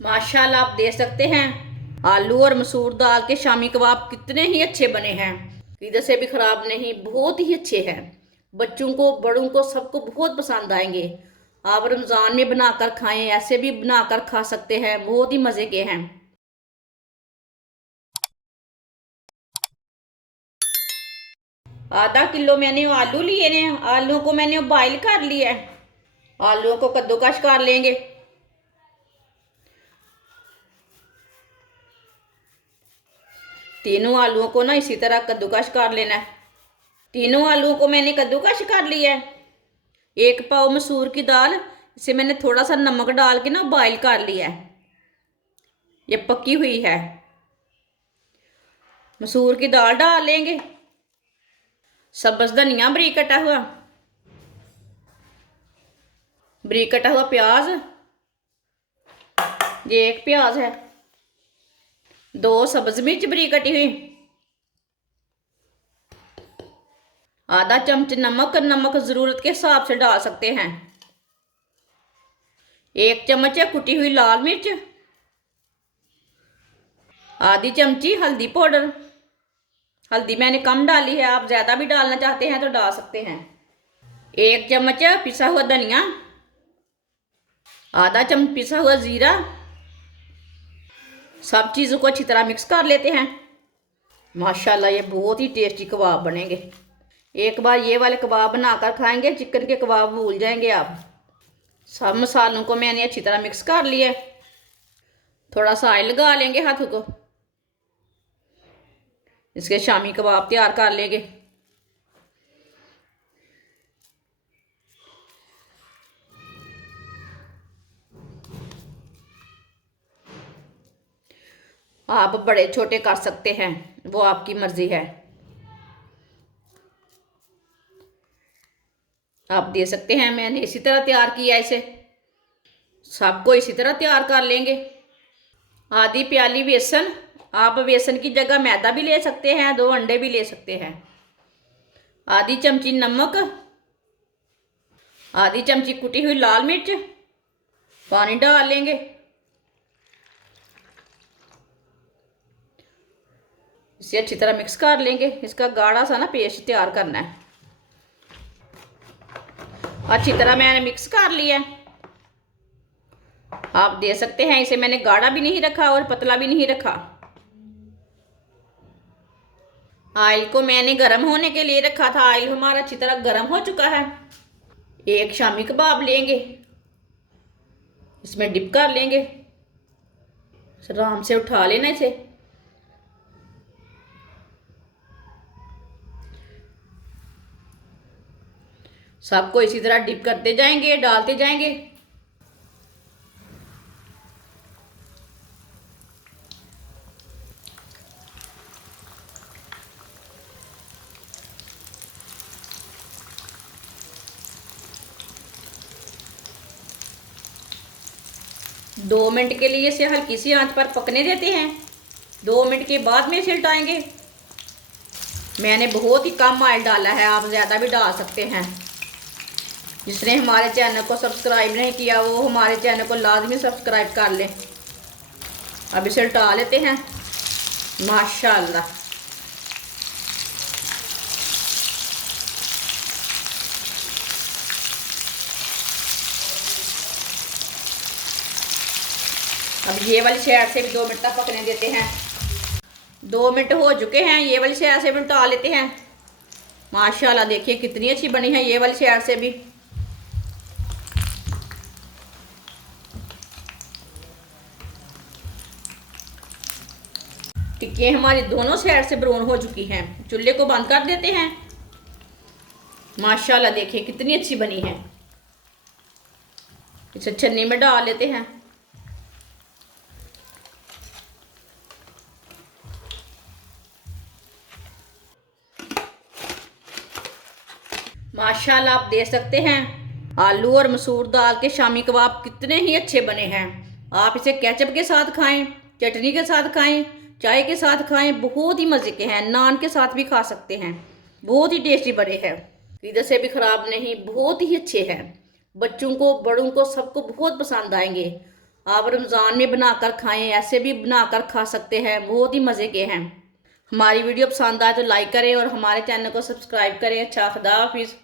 माशाल्लाह आप देख सकते हैं आलू और मसूर दाल के शामी कबाब कितने ही अच्छे बने हैं। इधर से भी खराब नहीं, बहुत ही अच्छे हैं। बच्चों को बड़ों को सबको बहुत पसंद आएंगे। आप रमज़ान में बनाकर खाएं, ऐसे भी बनाकर खा सकते हैं, बहुत ही मज़े के हैं। आधा किलो मैंने आलू लिए हैं। आलूओं को मैंने बॉईल कर लिया है। आलूओं को कद्दूकश कर लेंगे। तीनों आलूओं को ना इसी तरह कद्दूकश कर लेना है। तीनों आलूओं को मैंने कद्दूकश कर लिया है। एक पाव मसूर की दाल, इसे मैंने थोड़ा सा नमक डाल के ना बॉईल कर लिया है। ये पकी हुई है। मसूर की दाल डाल लेंगे। सब्ज धनिया बरीक कटा हुआ, बरीक कटा हुआ प्याज, ये एक प्याज है। दो सब्ज मिर्च बरीक कटी हुई। आधा चम्मच नमक, नमक जरूरत के हिसाब से डाल सकते हैं। एक चम्मच है कुटी हुई लाल मिर्च। आधी चमची हल्दी पाउडर। हल्दी मैंने कम डाली है, आप ज़्यादा भी डालना चाहते हैं तो डाल सकते हैं। एक चम्मच पिसा हुआ धनिया। आधा चम्मच पिसा हुआ ज़ीरा। सब चीज़ों को अच्छी तरह मिक्स कर लेते हैं। माशाल्लाह ये बहुत ही टेस्टी कबाब बनेंगे। एक बार ये वाले कबाब बनाकर खाएंगे, चिकन के कबाब भूल जाएंगे आप। सब मसालों को मैंने अच्छी तरह मिक्स कर लिया। थोड़ा सा ऑयल लगा लेंगे हाथों को। इसके शामी कबाब तैयार कर लेंगे। आप बड़े छोटे कर सकते हैं, वो आपकी मर्जी है। आप दे सकते हैं, मैंने इसी तरह तैयार किया इसे। सबको इसी तरह तैयार कर लेंगे। आधी प्याली बेसन, आप बेसन की जगह मैदा भी ले सकते हैं, 2 अंडे भी ले सकते हैं। आधी चमची नमक, आधी चमची कुटी हुई लाल मिर्च, पानी डाल लेंगे। इसे अच्छी तरह मिक्स कर लेंगे। इसका गाढ़ा सा ना पेस्ट तैयार करना है। अच्छी तरह मैंने मिक्स कर लिया है। आप दे सकते हैं, इसे मैंने गाढ़ा भी नहीं रखा और पतला भी नहीं रखा। ऑयल को मैंने गर्म होने के लिए रखा था। ऑयल हमारा अच्छी तरह गर्म हो चुका है। एक शामी कबाब लेंगे, इसमें डिप कर लेंगे। आराम से उठा लेना इसे। सबको इसी तरह डिप करते जाएंगे, डालते जाएंगे। दो मिनट के लिए इसे हल्की सी आंच पर पकने देते हैं। 2 मिनट के बाद में इसे उल्टाएंगे। मैंने बहुत ही कम ऑयल डाला है, आप ज़्यादा भी डाल सकते हैं। जिसने हमारे चैनल को सब्सक्राइब नहीं किया वो हमारे चैनल को लाजमी सब्सक्राइब कर लें। अब इसे उल्टा लेते हैं। माशाल्लाह अब ये वाली साइड से भी 2 मिनट तक पकने देते हैं। 2 मिनट हो चुके हैं, ये वाली साइड से भी उल्टा लेते हैं। माशाल्लाह देखिए कितनी अच्छी बनी है ये वाली साइड से भी। टिक्कियाँ हमारी दोनों साइड से ब्राउन हो चुकी हैं। चूल्हे को बंद कर देते हैं। माशाल्लाह देखिए कितनी अच्छी बनी है। इसे छन्नी में डाल लेते हैं। माशाल्लाह आप देख सकते हैं आलू और मसूर दाल के शामी कबाब कितने ही अच्छे बने हैं। आप इसे केचप के साथ खाएं, चटनी के साथ खाएं, चाय के साथ खाएं, बहुत ही मज़े के हैं। नान के साथ भी खा सकते हैं, बहुत ही टेस्टी बने हैं। इधर से भी ख़राब नहीं, बहुत ही अच्छे हैं। बच्चों को बड़ों को सबको बहुत पसंद आएंगे। आप रमज़ान में बनाकर खाएं, ऐसे भी बनाकर खा सकते हैं, बहुत ही मज़े के हैं। हमारी वीडियो पसंद आए तो लाइक करें और हमारे चैनल को सब्सक्राइब करें। अच्छा, खुदा हाफिज़।